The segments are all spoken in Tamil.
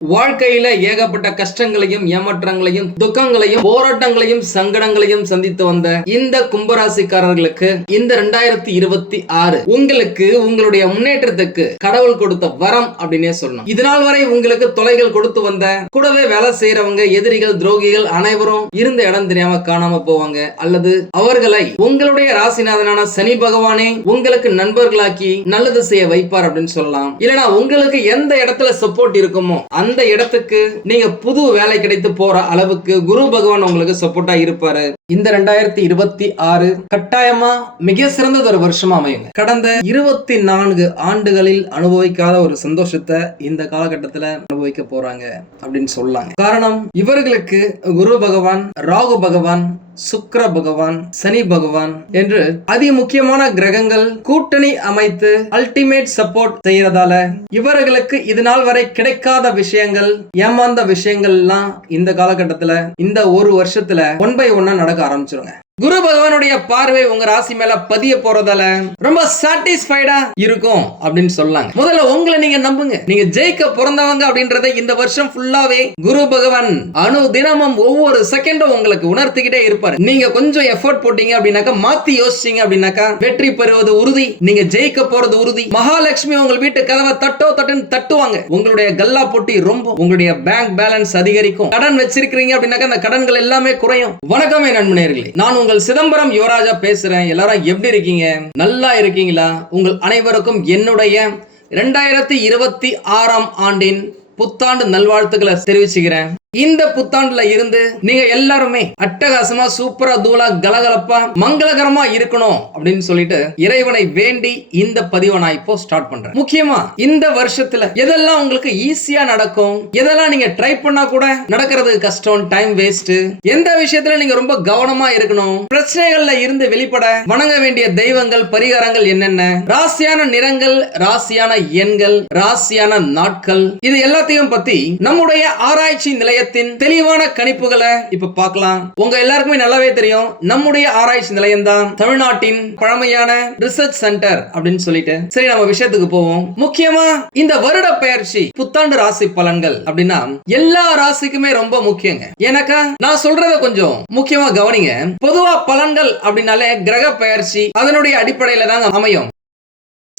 வாழ்க்கையில ஏகப்பட்ட கஷ்டங்களையும் ஏமாற்றங்களையும் துக்கங்களையும் போராட்டங்களையும் சங்கடங்களையும் சந்தித்து வந்த இந்த கும்பராசிக்காரர்களுக்கு இந்த ரெண்டாயிரத்தி இருபத்தி ஆறு உங்களுக்கு உங்களுடைய முன்னேற்றத்துக்கு கடவுள் கொடுத்த வரம் அப்படின்னே சொல்லணும். இதனால் வரை உங்களுக்கு தொலைகள் கொடுத்து வந்த கூடவே வேலை செய்யறவங்க எதிரிகள் துரோகிகள் அனைவரும் இருந்த இடம் தெரியாம காணாம போவாங்க. அல்லது அவர்களை உங்களுடைய ராசிநாதனான சனி பகவானே உங்களுக்கு நண்பர்களாக்கி நல்லது செய்ய வைப்பார் அப்படின்னு சொல்லலாம். இல்லைன்னா உங்களுக்கு எந்த இடத்துல சப்போர்ட் இருக்குமோ அந்த இடத்துக்கு நீங்க புது வேலை கிடைத்து போற அளவுக்கு குரு பகவான் உங்களுக்கு சப்போர்ட்டா இருப்பாரு. இந்த ரெண்டாயிரத்தி இருபத்தி ஆறு கட்டாயமா மிக சிறந்தது ஒரு வருஷமா அமையுங்க. கடந்த இருபத்தி நான்கு ஆண்டுகளில் அனுபவிக்காத ஒரு சந்தோஷத்தை இந்த காலகட்டத்துல அனுபவிக்க போறாங்க அப்படின்னு சொல்லலாங்க காரணம் இவர்களுக்கு குரு பகவான் ராகு பகவான் சுக்கர பகவான் சனி பகவான் என்று அதி முக்கியமான கிரகங்கள் கூட்டணி அமைத்து அல்டிமேட் சப்போர்ட் செய்யறதால இவர்களுக்கு இது நாள் வரை கிடைக்காத விஷயங்கள் ஏமாந்த விஷயங்கள் எல்லாம் இந்த காலகட்டத்துல இந்த ஒரு வருஷத்துல ஒன் பை ஒன்னா நடக்க ஆரம்பிச்சிருங்க. குரு பகவானுடைய பார்வை உங்க ராசி மேல பதிய போறதால ரொம்ப சாட்டிஸ்ஃபைடா இருக்கும் அப்படின்னு சொல்லாங்க. முதல்ல உங்களை நீங்க நம்புங்க. நீங்க ஜெயிக்க பிறந்தவங்க அப்படின்றத இந்த வருஷம் ஃபுல்லாவே குரு பகவான் அணு தினமும் ஒவ்வொரு செகண்டும் உங்களுக்கு உணர்த்திக்கிட்டே இருப்பாரு. நீங்க கொஞ்சம் எஃபோர்ட் போட்டீங்க அப்படின்னாக்கா மாத்தி யோசிச்சீங்க அப்படின்னாக்கா வெற்றி பெறுவது உறுதி நீங்க ஜெயிக்க போறது உறுதி. மகாலட்சுமி உங்க வீட்டு கதவை தட்டோ தட்டுன்னு தட்டுவாங்க. உங்களுடைய கல்லா போட்டி ரொம்ப உங்களுடைய பேங்க் பேலன்ஸ் அதிகரிக்கும். கடன் வச்சிருக்கீங்க அப்படின்னாக்கா அந்த கடன்கள் எல்லாமே குறையும். வணக்கம் என் நண்பனேர்களே நான் உங்கள் சிதம்பரம் யுவராஜா பேசுறேன். எல்லாரும் எப்படி இருக்கீங்க? நல்லா இருக்கீங்களா? உங்கள் அனைவருக்கும் என்னுடைய ரெண்டாயிரத்தி இருபத்தி ஆறாம் ஆண்டின் புத்தாண்டு நல்வாழ்த்துக்களை தெரிவிச்சுக்கிறேன். இந்த புத்தாண்டுல இருந்து நீங்க எல்லாருமே அட்டகாசமா சூப்பரா தூளா கலகலப்பா மங்களகரமா இருக்கணும் அப்படின்னு சொல்லிட்டு இறைவனை வேண்டி இந்த பதிவை நான் இப்போ ஸ்டார்ட் பண்றேன். முக்கியமா இந்த வருஷத்துல எதெல்லாம் உங்களுக்கு ஈஸியா நடக்கும் எதெல்லாம் நீங்க ட்ரை பண்ணா கூட நடக்கிறது கஷ்டம் டைம் வேஸ்ட் எந்த விஷயத்துல நீங்க ரொம்ப கவனமா இருக்கணும் பிரச்சனைகள்ல இருந்து வெளிப்பட வணங்க வேண்டிய தெய்வங்கள் பரிகாரங்கள் என்னென்ன ராசியான நிறங்கள் ராசியான எண்கள் ராசியான நாட்கள் இது எல்லாத்தையும் பத்தி நம்முடைய ஆராய்ச்சி நிலையத்தின் தெளிவான கணிப்புகளை இப்ப பார்க்கலாம். உங்க எல்லாருக்குமே நல்லாவே தெரியும். நம்முடைய ஆராய்ச்சி நிலையம் தான் தமிழ்நாட்டின் பழமையான ரிசர்ச் சென்டர் அப்படின்னு சொல்லிட்டு. சரி நம்ம விஷயத்துக்கு போவோம். முக்கியமா இந்த வருட பயிற்சி புத்தாண்டு ராசி பலன்கள் அப்படின்னா எல்லா ராசிக்குமே ரொம்ப முக்கியங்க. எனக்கா நான் சொல்றத கொஞ்சம் முக்கியமா கவனிங்க. பொதுவா பலன்கள் அப்படின்னாலே கிரக பயிற்சி அதனுடைய அடிப்படையில தாங்க அமையும்.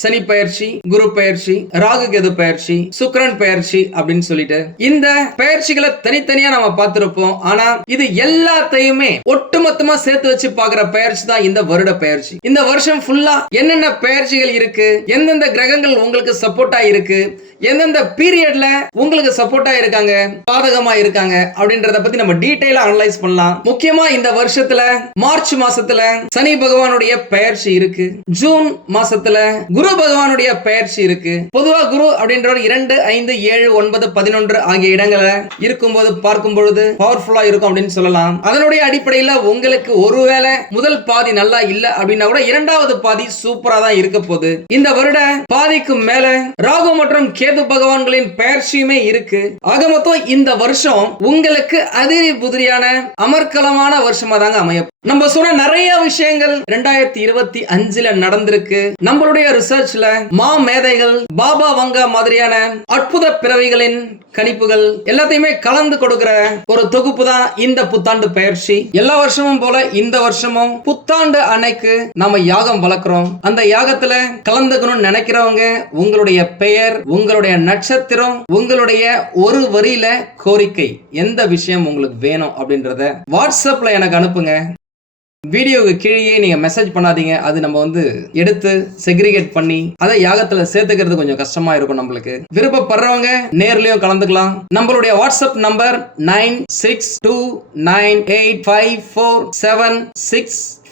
சனி பயிற்சி குரு பயிற்சி ராகு கெது பயிற்சி சுக்கிரன் பயிற்சி அப்படின்னு சொல்லிட்டு இந்த பயிற்சிகளை தனித்தனியா நம்ம பார்த்திருப்போம். ஆனா இது எல்லாத்தையுமே ஒட்டுமொத்தமா சேர்த்து வச்சு பார்க்கிற பயிற்சி தான் இந்த வருட பயிற்சி. இந்த வருஷம் ஃபுல்லா என்னென்ன பயிற்சிகள் இருக்கு எந்தெந்த கிரகங்கள் உங்களுக்கு சப்போர்ட்டா இருக்கு எந்தெந்த பீரியட்ல உங்களுக்கு சப்போர்ட்டா இருக்காங்க பாதகமா இருக்காங்க அப்படின்றத பத்தி நம்ம டீடைலா அனலைஸ் பண்ணலாம். முக்கியமா இந்த வருஷத்துல மார்ச் மாசத்துல சனி பகவானுடைய பெயர்ச்சி இருக்கு. ஜூன் மாசத்துல குரு குரு பகவானுடைய பயிற்சி இருக்கு. பொதுவா குரு அப்படின்றவர் இரண்டு ஐந்து ஏழு ஒன்பது பதினொன்று ஆகிய இடங்களை இருக்கும்போது பார்க்கும் பொழுது பவர்ஃபுல்லா இருக்கும் அப்படின்னு சொல்லலாம். அதனுடைய அடிப்படையில உங்களுக்கு ஒருவேளை முதல் பாதி நல்லா இல்ல அப்படின்னா கூட இரண்டாவது பாதி சூப்பரா தான் இருக்க போகுது. இந்த வருட பாதிக்கு மேல ராகு மற்றும் கேது பகவான்களின் பயிற்சியுமே இருக்கு. ஆக மொத்தம் இந்த வருஷம் உங்களுக்கு அதிரி புதிரியான அமர்க்கலமான வருஷமா தாங்க அமையும். நம்ம சொன்ன நிறைய விஷயங்கள் ரெண்டாயிரத்தி இருபத்தி அஞ்சுல நடந்திருக்கு. நம்மளுடைய ரிசர்ச்ல மா மேதைகள் பாபா வங்கா மாதிரியான அற்புத பிறவிகளின் கணிப்புகள் எல்லாத்தையுமே கலந்து கொடுக்கிற ஒரு தொகுப்பு தான் இந்த புத்தாண்டு பயிற்சி. எல்லா வருஷமும் போல இந்த வருஷமும் புத்தாண்டு அன்னைக்கு நாம யாகம் வளர்க்குறோம். அந்த யாகத்துல கலந்துக்கணும்னு நினைக்கிறவங்க உங்களுடைய பெயர் உங்களுடைய நட்சத்திரம் உங்களுடைய ஒரு வரியில கோரிக்கை எந்த விஷயம் உங்களுக்கு வேணும் அப்படின்றத வாட்ஸ்அப்ல எனக்கு அனுப்புங்க. வீடியோவுக்கு கீழேயே நீங்கள் மெசேஜ் பண்ணாதீங்க. அது நம்ம வந்து எடுத்து செக்ரிகேட் பண்ணி அதை யாகத்தில் சேர்த்துக்கிறது கொஞ்சம் கஷ்டமா இருக்கும் நம்மளுக்கு. விருப்பப்படுறவங்க நேர்லயும் கலந்துக்கலாம். நம்மளுடைய WhatsApp number nine six two nine eight five four seven six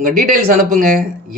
உங்க டீடைல்ஸ் அனுப்புங்க.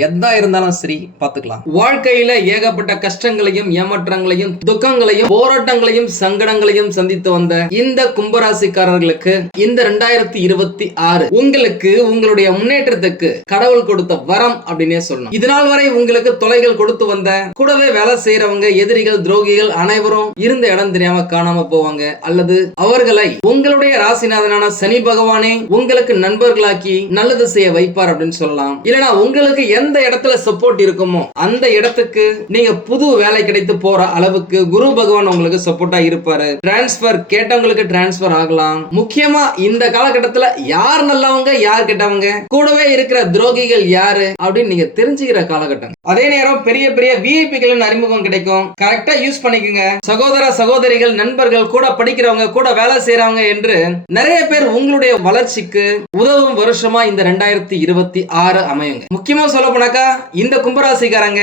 எதா இருந்தாலும் சரி பாத்துக்கலாம். வாழ்க்கையில ஏகப்பட்ட கஷ்டங்களையும் ஏமாற்றங்களையும் துக்கங்களையும் போராட்டங்களையும் சங்கடங்களையும் சந்தித்து வந்த இந்த கும்பராசிக்காரர்களுக்கு இந்த ரெண்டாயிரத்தி இருபத்தி ஆறு உங்களுக்கு உங்களுடைய முன்னேற்றத்துக்கு கடவுள் கொடுத்த வரம் அப்படின்னே சொல்லணும். இது நாள் வரை உங்களுக்கு தொலைகள் கொடுத்து வந்த கூடவே வேலை செய்யறவங்க எதிரிகள் துரோகிகள் அனைவரும் இருந்த இடம் தெரியாம காணாம போவாங்க. அல்லது அவர்களை உங்களுடைய ராசிநாதனான சனி பகவானே உங்களுக்கு நண்பர்களாக்கி நல்லது செய்ய வைப்பார் அப்படின்னு சொல்லலாம். இல்லனா உங்களுக்கு எந்த இடத்துல சப்போர்ட் இருக்குமோ அந்த இடத்துக்கு நீங்க புது வேலை கிடைத்து போற அளவுக்கு குரு பகவான் உங்களுக்கு சப்போர்ட்டா இருப்பாரு. டிரான்ஸ்பர் கேட்டவங்களுக்கு டிரான்ஸ்பர் ஆகலாம். முக்கியமா இந்த காலகட்டத்துல யார் நல்லவங்க யார் கெட்டவங்க? கூடவே இருக்கிற துரோகிகள் யாரு? அப்படின்னு நீங்க தெரிஞ்சுக்கிற காலகட்டம். அதே நேரம் பெரிய பெரிய விஐபிகளின் அறிமுகம் கிடைக்கும். கரெக்டா யூஸ் பண்ணிக்கோங்க. சகோதர சகோதரிகள் நண்பர்கள் கூட படிக்கிறவங்க கூட வேலை செய்யறவங்க என்று நிறைய பேர் உங்களுடைய வளர்ச்சிக்கு உதவும் வருஷமா இந்த ரெண்டாயிரத்தி இருபத்தி ஆறு அமையுங்க. முக்கியமா சொல்ல போனாக்கா இந்த கும்பராசிக்காரங்க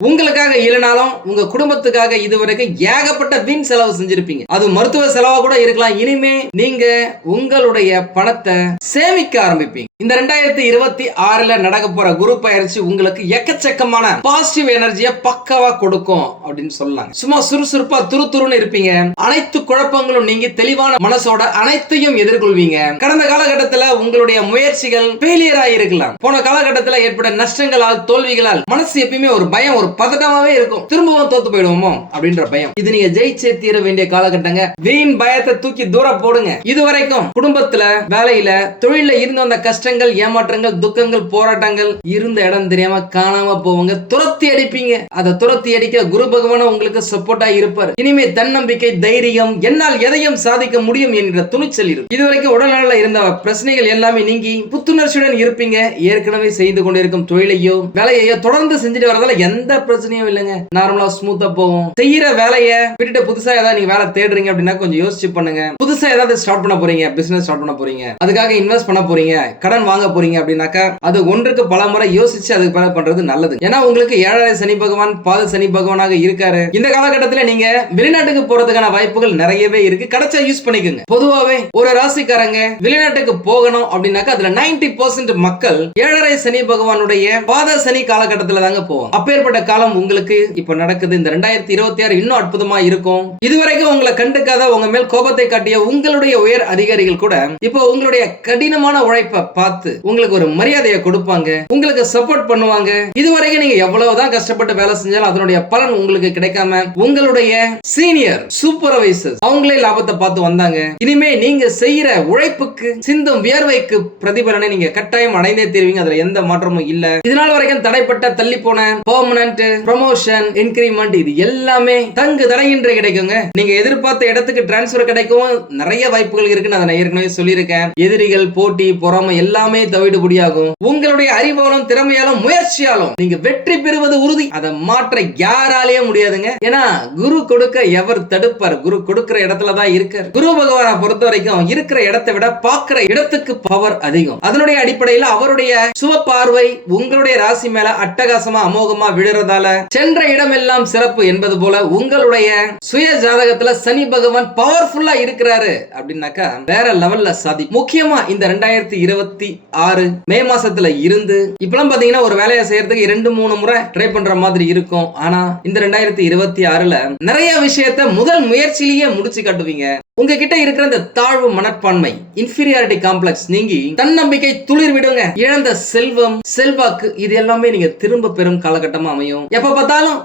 உங்களுக்காக இல்லைனாலும் உங்க குடும்பத்துக்காக இதுவரைக்கும் ஏகப்பட்ட வீண் செலவு செஞ்சிருப்பீங்க. அது மருத்துவ செலவா கூட இருக்கலாம். இனிமே நீங்க உங்களுடைய பணத்தை சேமிக்க ஆரம்பிப்பீங்க. இந்த ரெண்டாயிரத்தி இருபத்தி ஆறுல நடக்க போற குரு பயிற்சி உங்களுக்கு எக்கச்சக்கமான பாசிட்டிவ் எனர்ஜியை பக்கவா கொடுக்கும் அப்படின்னு சொல்லலாம் சும்மா சுறுசுறுப்பா துரு துருன்னு இருப்பீங்க. அனைத்து குழப்பங்களும் நீங்க தெளிவான மனசோட அனைத்தையும் எதிர்கொள்வீங்க. கடந்த காலகட்டத்துல உங்களுடைய முயற்சிகள் ஃபெயிலியர் ஆகிருக்கலாம் போன காலகட்டத்துல ஏற்பட்ட நஷ்டங்களால் தோல்விகளால் மனசு எப்பயுமே ஒரு பயம் ஒரு பதட்டமாவே இருக்கும். திரும்பவும் தோத்து போயிடுவோமோ அப்படின்ற பயம். இது நீங்க ஜெயிச்சே தீர வேண்டிய காலகட்டங்க. வீண் பயத்தை தூக்கி தூர போடுங்க. இது வரைக்கும் குடும்பத்துல வேலையில தொழில இருந்து வந்த கஷ்டங்கள் கஷ்டங்கள் ஏமாற்றங்கள் துக்கங்கள் போராட்டங்கள் இருந்த இடம் தெரியாம காணாம போவாங்க. துரத்தி அடிப்பீங்க. அதை துரத்தி அடிக்க குரு பகவான உங்களுக்கு சப்போர்ட்டா இருப்பார். இனிமே தன்னம்பிக்கை தைரியம் என்னால் எதையும் சாதிக்க முடியும் என்கிற துணிச்சல் இருக்கும் இதுவரைக்கும் உடல்நல இருந்த பிரச்சனைகள் எல்லாமே நீங்கி புத்துணர்ச்சியுடன் இருப்பீங்க. ஏற்கனவே செய்து கொண்டிருக்கும் தொழிலையோ வேலையோ தொடர்ந்து செஞ்சுட்டு வரதால எந்த பிரச்சனையும் இல்லைங்க. நார்மலா ஸ்மூத்தா போகும். செய்யற வேலையை விட்டுட்டு புதுசா ஏதாவது நீங்க வேலை தேடுறீங்க அப்படின்னா கொஞ்சம் யோசிச்சு பண்ணுங்க. புதுசா ஏதாவது ஸ்டார்ட் பண்ண போறீங்க. பிசினஸ் ஸ்டார்ட் பண்ண போறீங்க. அதுக்காக இன்வெஸ்ட் பண்ண போறீங்க. கடன் வாங்க போறீங்க அப்படின்னாக்கா அது ஒன்றுக்கு பல முறை யோசிச்சு அதுக்கு பல பண்றது நல்லது. ஏன்னா உங்களுக்கு ஏழரை சனி பகவான் பாத சனி பகவானாக இருக்காரு. இந்த காலகட்டத்துல நீங்க வெளிநாட்டுக்கு போறதுக்கான வாய்ப்புகள் நிறையவே இருக்கு. கிடைச்சா யூஸ் பண்ணிக்கோங்க. பொதுவாகவே ஒரு ராசிக்காரங்க வெளிநாட்டுக்கு போகணும் அப்படின்னாக்கா அதுல 90% மக்கள் ஏழரை சனி பகவானுடைய பாத சனி காலகட்டத்துல தாங்க போவோம் அப்பேற்பட்ட காலம் உங்களுக்கு இப்ப நடக்குது. இந்த ரெண்டாயிரத்தி இருபத்தி ஆறு இன்னும் அற்புதமா இருக்கும். இதுவரைக்கும் உங்களை கண்டுக்காத உங்க மேல் கோபத்தை காட்டிய உங்களுடைய உயர் அதிகாரிகள் கூட இப்போ உங்களுடைய கடினமான உழைப்பை பார்த்து உங்களுக்கு ஒரு மரியாதையை கொடுப்பாங்க உங்களுக்கு சப்போர்ட் பண்ணுவாங்க. இதுவரைக்கும் நீங்க எவ்வளவுதான் கஷ்டப்பட்டு வேலை செஞ்சாலும் அதனுடைய பலன் உங்களுக்கு கிடைக்காம உங்களுடைய சீனியர் சூப்பர்வைசர் அவங்களே லாபத்தை பார்த்து வந்தாங்க. இனிமே நீங்க செய்யற உழைப்புக்கு சிந்தும் வியர்வைக்கு பிரதிபலனை நீங்க கட்டாயம் அடைந்தே தெரிவிங்க. அதுல எந்த மாற்றமும் இல்ல. இதனால் வரைக்கும் தடைப்பட்ட தள்ளி போன பெர்மனன்ட் ப்ரமோஷன் இன்கிரிமெண்ட் இது எல்லாமே தங்கு தடையின்றி கிடைக்குங்க. நீங்க எதிர்பார்த்த இடத்துக்கு டிரான்ஸ்பர் கிடைக்கும் நிறைய வாய்ப்புகள் இருக்குன்னு அதை நான் ஏற்கனவே சொல்லியிருக்கேன். எதிரிகள் போட்டி பொறாமை எல்லாம் எல்லாமே தவிடுபடியாகும் உங்களுடைய அறிவாலும் திறமையாலும் முயற்சியாலும் நீங்க வெற்றி பெறுவது உறுதி. அதை மாற்ற யாராலேயே முடியாதுங்க. ஏன்னா குரு கொடுக்க எவர் தடுப்பார். குரு கொடுக்கிற இடத்துல தான் இருக்கார். குரு பகவானை பொறுத்த வரைக்கும் இருக்கிற இடத்தை விட பார்க்கிற இடத்துக்கு பவர் அதிகம். அதனுடைய அடிப்படையில் அவருடைய சுவ பார்வை உங்களுடைய ராசி மேல அட்டகாசமா அமோகமா விழுறதால சென்ற இடமெல்லாம் சிறப்பு என்பது போல உங்களுடைய சுய ஜாதகத்துல சனி பகவான் பவர்ஃபுல்லா இருக்கிறாரு அப்படின்னாக்கா வேற லெவல்ல சாதி. முக்கியமா இந்த ரெண்டாயிரத்தி இருபத்தி ஆறு மே மாசத்துல இருந்து இப்பெல்லாம் பாத்தீங்கன்னா ஒரு வேலையை செய்யறதுக்கு இரண்டு மூணு முறை ட்ரை பண்ற மாதிரி இருக்கும். ஆனா இந்த ரெண்டாயிரத்தி இருபத்தி ஆறுல நிறைய விஷயத்த முதல் முயற்சியிலேயே முடிச்சு காட்டுவீங்க. உங்ககிட்ட இருக்கிற இந்த தாழ்வு மனப்பான்மை இன்ஃபீரியாரிட்டி காம்ப்ளெக்ஸ் நீங்கி தன்னம்பிக்கை துளிர் விடுங்க. இழந்த செல்வம் செல்வாக்கு இது எல்லாமே நீங்க திரும்ப பெறும் காலகட்டமா அமையும். எப்ப பார்த்தாலும்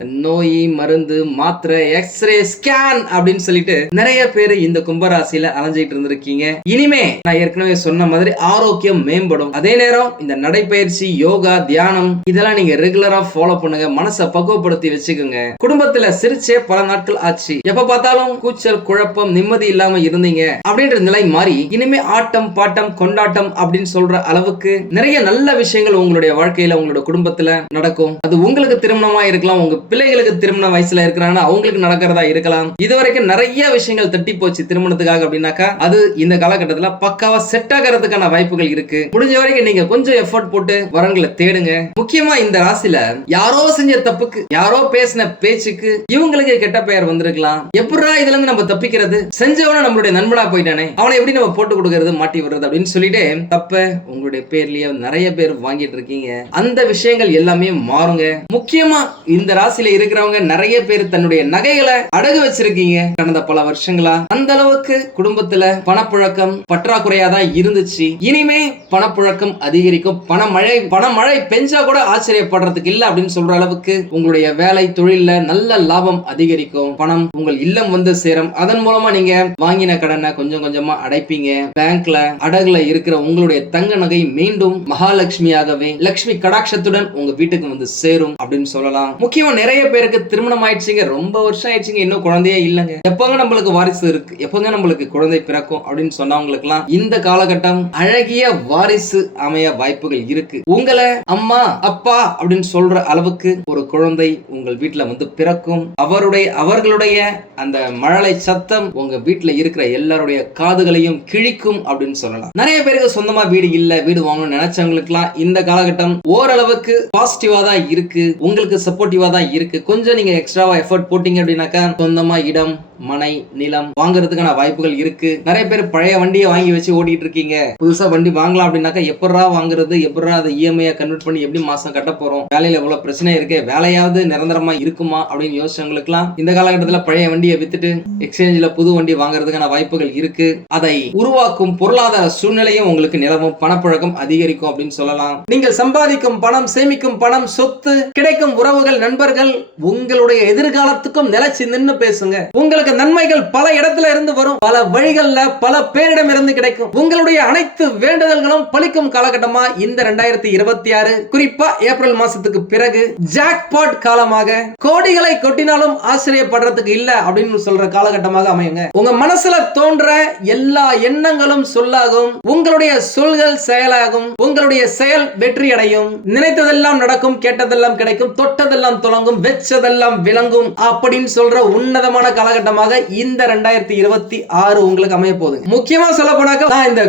நோய் மருந்து மாத்திரை எக்ஸ்ரே ஸ்கேன் அப்படின்னு சொல்லிட்டு நிறைய பேர் இந்த கும்பராசியில அலைஞ்சிட்டு இருந்திருக்கீங்க. இனிமே நான் ஏற்கனவே சொன்ன மாதிரி ஆரோக்கியம் மேம்படும். அதே நேரம் இந்த நடைப்பயிற்சி யோகா தியானம் இதெல்லாம் நீங்க ரெகுலரா ஃபாலோ பண்ணுங்க. மனசை பக்குவப்படுத்தி வச்சுக்கோங்க. குடும்பத்துல சிரிச்சே பல நாட்கள் ஆச்சு. எப்ப பார்த்தாலும் கூச்சல் குழப்பம் நிம்மதி இல்லாம இருந்தீங்க அப்படின்ற நிலை மாறி இனிமே ஆட்டம் பாட்டம் கொண்டாட்டம் அப்படின்னு சொல்ற அளவுக்கு நிறைய நல்ல விஷயங்கள் உங்களுடைய வாழ்க்கையில உங்களோட குடும்பத்துல நடக்கும். அது உங்களுக்கு திருமணமா இருக்கலாம் உங்க பிள்ளைகளுக்கு திருமண வயசுல இருக்கிறாங்கன்னா அவங்களுக்கு நடக்கிறதா இருக்கலாம். இதுவரைக்கும் நிறைய விஷயங்கள் தட்டி போச்சு திருமணத்துக்காக அப்படின்னாக்கா அது இந்த காலகட்டத்துல பக்காவா செட் ஆகிறதுக்கான வாய்ப்புகள் இருக்கு. முடிஞ்ச வரைக்கும் நீங்க கொஞ்சம் எஃபோர்ட் போட்டு வரன்களை தேடுங்க. முக்கியமா இந்த ராசியில யாரோ செஞ்ச தப்புக்கு யாரோ பேசின பேச்சுக்கு இவங்களுக்கு கெட்ட பெயர் வந்திருக்கலாம். எப்படா இதுல இருந்து நம்ம தப்பிக்கிறது? செஞ்சவன நம்மளுடைய நண்பனா போயிட்டானே அவனை எப்படி நம்ம போட்டு கொடுக்கறது மாட்டி விடுறது அப்படின்னு சொல்லிட்டு தப்ப உங்களுடைய பேர்லயே நிறைய பேர் வாங்கிட்டு இருக்கீங்க. அந்த விஷயங்கள் எல்லாமே மாறுங்க. முக்கியமா இந்த ராசி ராசியில இருக்கிறவங்க நிறைய பேர் தன்னுடைய நகைகளை அடகு வச்சிருக்கீங்க. கடந்த பல வருஷங்களா அந்த அளவுக்கு குடும்பத்துல பணப்புழக்கம் பற்றாக்குறையா தான் இருந்துச்சு. இனிமே பணப்புழக்கம் அதிகரிக்கும். பணமழை பணமழை பெஞ்சா கூட ஆச்சரியப்படுறதுக்கு இல்ல அப்படின்னு சொல்ற அளவுக்கு உங்களுடைய வேலை தொழில்ல நல்ல லாபம் அதிகரிக்கும். பணம் உங்கள் இல்லம் வந்து சேரும். அதன் மூலமா நீங்க வாங்கின கடனை கொஞ்சம் கொஞ்சமா அடைப்பீங்க. பேங்க்ல அடகுல இருக்கிற உங்களுடைய தங்க நகை மீண்டும் மகாலட்சுமியாகவே லட்சுமி கடாட்சத்துடன் உங்க வீட்டுக்கு வந்து சேரும் அப்படின்னு சொல்லலாம். முக்கியமா நிறைய பேருக்கு திருமணம் ஆயிடுச்சுங்க. ரொம்ப வருஷம் ஆயிடுச்சுங்க. இன்னும் குழந்தையே இல்லைங்க. எப்பங்க நம்மளுக்கு வாரிசு இருக்கு? எப்பங்க நம்மளுக்கு குழந்தை பிறக்கும் அப்படின்னு சொன்னவங்களுக்குலாம் இந்த காலகட்டம் அழகிய வாரிசு அமைய வாய்ப்புகள் இருக்கு. உங்களை அம்மா அப்பா அப்படின்னு சொல்ற அளவுக்கு ஒரு குழந்தை உங்கள் வீட்டுல வந்து பிறக்கும். அவருடைய அவர்களுடைய அந்த மழலை சத்தம் உங்க வீட்டுல இருக்கிற எல்லாருடைய காதுகளையும் கிழிக்கும் அப்படின்னு சொல்லலாம். நிறைய பேருக்கு சொந்தமா வீடு இல்ல வீடு வாங்கணும்னு நினைச்சவங்களுக்குலாம் இந்த காலகட்டம் ஓரளவுக்கு பாசிட்டிவா தான் இருக்கு. உங்களுக்கு சப்போர்ட்டிவா தான் இருக்கு. கொஞ்சம் நீங்க எக்ஸ்ட்ராவா எஃபர்ட் போட்டீங்க அப்படின்னாக்கா சொந்தமா இடம் மனை நிலம் வாங்குறதுக்கான வாய்ப்புகள் இருக்கு. நிறைய பேர் பழைய வண்டியை வாங்கி வச்சு ஓட்டிட்டு இருக்கீங்க. புதுசா வண்டி வாங்கலாம் அப்படின்னாக்கா எப்படா வாங்குறது எப்படா அதை இஎம்ஐ கன்வெர்ட் பண்ணி எப்படி மாசம் கட்ட போறோம்? வேலையில எவ்வளவு பிரச்சனை இருக்கு? வேலையாவது நிரந்தரமா இருக்குமா அப்படின்னு யோசிச்சவங்களுக்குலாம் இந்த காலகட்டத்தில் பழைய வண்டியை வித்துட்டு எக்ஸ்சேஞ்சில் புது வண்டி வாங்குறதுக்கான வாய்ப்புகள் இருக்கு. அதை உருவாக்கும் பொருளாதார சூழ்நிலையும் உங்களுக்கு நிலவும் பணப்பழக்கம் அதிகரிக்கும் அப்படின்னு சொல்லலாம். நீங்கள் சம்பாதிக்கும் பணம் சேமிக்கும் பணம் சொத்து கிடைக்கும் உறவுகள் நண்பர்கள் உங்களுடைய எதிர்காலத்துக்கும் நிலைச்சு நின்னு பேசுங்க. உங்களுக்கு உங்களுக்கு நன்மைகள் பல இடத்துல இருந்து வரும். பல வழிகள்ல பல பேரிடம் இருந்து கிடைக்கும். உங்களுடைய அனைத்து வேண்டுதல்களும் பலிக்கும் காலகட்டமா இந்த ரெண்டாயிரத்தி இருபத்தி ஆறு குறிப்பா ஏப்ரல் மாசத்துக்கு பிறகு ஜாக்பாட் காலமாக கோடிகளை கொட்டினாலும் ஆச்சரியப்படுறதுக்கு இல்ல அப்படின்னு சொல்ற காலகட்டமாக அமையுங்க. உங்க மனசுல தோன்ற எல்லா எண்ணங்களும் சொல்லாகும். உங்களுடைய சொல்கள் செயலாகும். உங்களுடைய செயல் வெற்றி அடையும் நினைத்ததெல்லாம் நடக்கும் கேட்டதெல்லாம் கிடைக்கும் தொட்டதெல்லாம் தொடங்கும் வெச்சதெல்லாம் விளங்கும் அப்படின்னு சொல்ற உன்னதமான காலகட்டம் காலகட்டமாக இந்த ரெண்டாயிரத்தி இருபத்தி ஆறு உங்களுக்கு அமைய போகுது. முக்கியமா சொல்ல போனாக்க நான் இந்த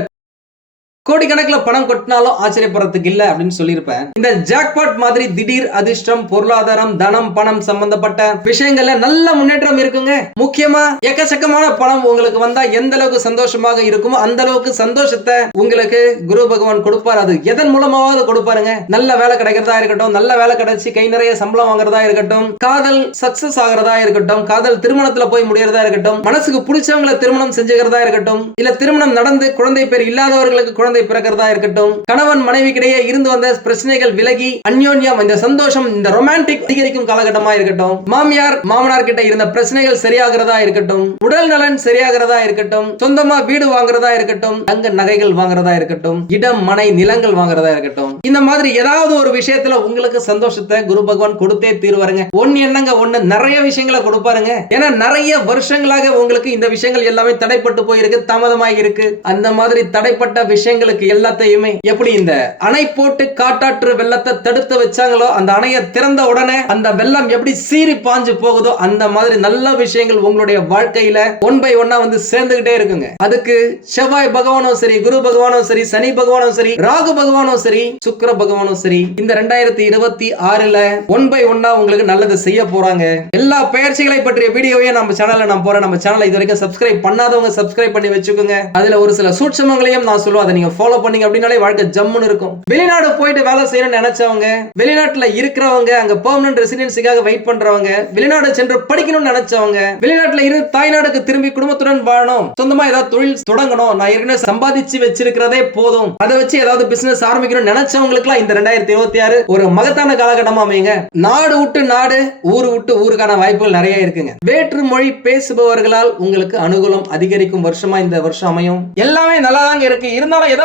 கோடிக்கணக்கில் பணம் கொட்டினாலும் ஆச்சரியப்படுறதுக்கு இல்லை அப்படின்னு சொல்லியிருப்பேன். இந்த ஜாக்பாட் மாதிரி திடீர் அதிர்ஷ்டம் பொருளாதாரம் தனம் பணம் சம்பந்தப்பட்ட விஷயங்கள்ல நல்ல முன்னேற்றம் இருக்குங்க. முக்கியமா எக்கச்சக்கமான பணம் உங்களுக்கு வந்தா எந்த அளவுக்கு சந்தோஷமாக இருக்குமோ அந்த அளவுக்கு சந்தோஷத்தை உங்களுக்கு குரு பகவான் கொடுப்பார். அது எதன் மூலமாவது கொடுப்பாருங்க. நல்ல வேலை கிடைக்கிறதா இருக்கட்டும் நல்ல வேலை கிடைச்சி கை நிறைய சம்பளம் வாங்குறதா இருக்கட்டும் காதல் சக்சஸ் ஆகிறதா இருக்கட்டும் காதல் திருமணத்துல போய் முடியறதா இருக்கட்டும் மனசுக்கு பிடிச்சவங்களை திருமணம் செஞ்சுக்கிறதா இருக்கட்டும் இல்ல திருமணம் நடந்து குழந்தை பேர் இல்லாதவர்களுக்கு குழந்தை பிறக்கிறதா இருக்கட்டும் கணவன் மனைவிக்கிடையே இருந்து வந்த பிரச்சனைகள் விலகி அந்யோன்யம் இந்த சந்தோஷம் இந்த ரொமான்டிக் அதிகரிக்கும் காலகட்டமா இருக்கட்டும் மாமியார் மாமனார் கிட்ட இருந்த பிரச்சனைகள் சரியாகிறதா இருக்கட்டும் உடல் நலன் சரியாகிறதா இருக்கட்டும் சொந்தமா வீடு வாங்குறதா இருக்கட்டும் தங்க நகைகள் வாங்குறதா இருக்கட்டும் இடம் மனை நிலங்கள் வாங்குறதா இருக்கட்டும். இந்த மாதிரி ஏதாவது ஒரு விஷயத்துல உங்களுக்கு சந்தோஷத்தை குரு பகவான் கொடுத்தே தீர்வாருங்க. ஒன்னு என்னங்க ஒண்ணு நிறைய விஷயங்களை கொடுப்பாருங்க. ஏன்னா நிறைய வருஷங்களாக உங்களுக்கு இந்த விஷயங்கள் எல்லாமே தடைப்பட்டு போயிருக்கு தாமதமாகி இருக்கு அந்த மாதிரி தடைப்பட்ட விஷயங்கள் எங்களுக்கு எல்லாத்தையுமே எப்படி இந்த அணை போட்டு காட்டாற்று வெள்ளத்தை தடுத்து வச்சாங்களோ அந்த அணையை திறந்த உடனே அந்த வெள்ளம் எப்படி சீறி பாஞ்சு போகுதோ அந்த மாதிரி நல்ல விஷயங்கள் உங்களுடைய வாழ்க்கையில ஒன் பை ஒன்னா வந்து சேர்ந்துகிட்டே இருக்குங்க. அதுக்கு செவ்வாய் பகவானும் சரி குரு பகவானும் சரி சனி பகவானும் சரி ராகு பகவானும் சரி சுக்கர பகவானும் சரி இந்த ரெண்டாயிரத்தி இருபத்தி ஆறுல ஒன் பை ஒன்னா உங்களுக்கு நல்லது செய்ய போறாங்க. எல்லா பயிற்சிகளை பற்றிய வீடியோவையும் நம்ம சேனல்ல நான் போறேன் நம்ம சேனலை இது வரைக்கும் சப்ஸ்கிரைப் பண்ணாதவங்க சப்ஸ்கிரைப் பண்ணி வச்சுக்கோங்க. அதுல ஒரு சில சூட்சமங்களையும் நான் சொல்லுவேன். அதை நீங்க ஃபாலோ பண்ணீங்க அப்படின்னாலே வாழ்க்கை ஜம்முன்னு இருக்கும். வெளிநாடு போயிட்டு வேலை செய்யணும்னு நினைச்சவங்க வெளிநாட்டுல இருக்கிறவங்க அங்க பெர்மனன்ட் ரெசிடென்சிக்காக வெயிட் பண்றவங்க வெளிநாடு சென்று படிக்கணும்னு நினைச்சவங்க வெளிநாட்டுல இருந்து தாய்நாடுக்கு திரும்பி குடும்பத்துடன் வாழணும். சொந்தமா ஏதாவது தொழில் தொடங்கணும். நான் ஏற்கனவே சம்பாதிச்சு வச்சிருக்கிறதே போதும். அதை வச்சு ஏதாவது பிசினஸ் ஆரம்பிக்கணும்னு நினைச்சவங்களுக்குலாம் இந்த ரெண்டாயிரத்தி இருபத்தி ஆறு ஒரு மகத்தான காலகட்டமா அமையுங்க. நாடு விட்டு நாடு ஊரு விட்டு ஊருக்கான வாய்ப்புகள் நிறைய இருக்குங்க. வேற்று மொழி பேசுபவர்களால் உங்களுக்கு அனுகூலம் அதிகரிக்கும் வருஷமா இந்த வருஷம் அமையும். எல்லாமே நல்லா தாங்க இருக்கு. இருந்தாலும் ஏதோ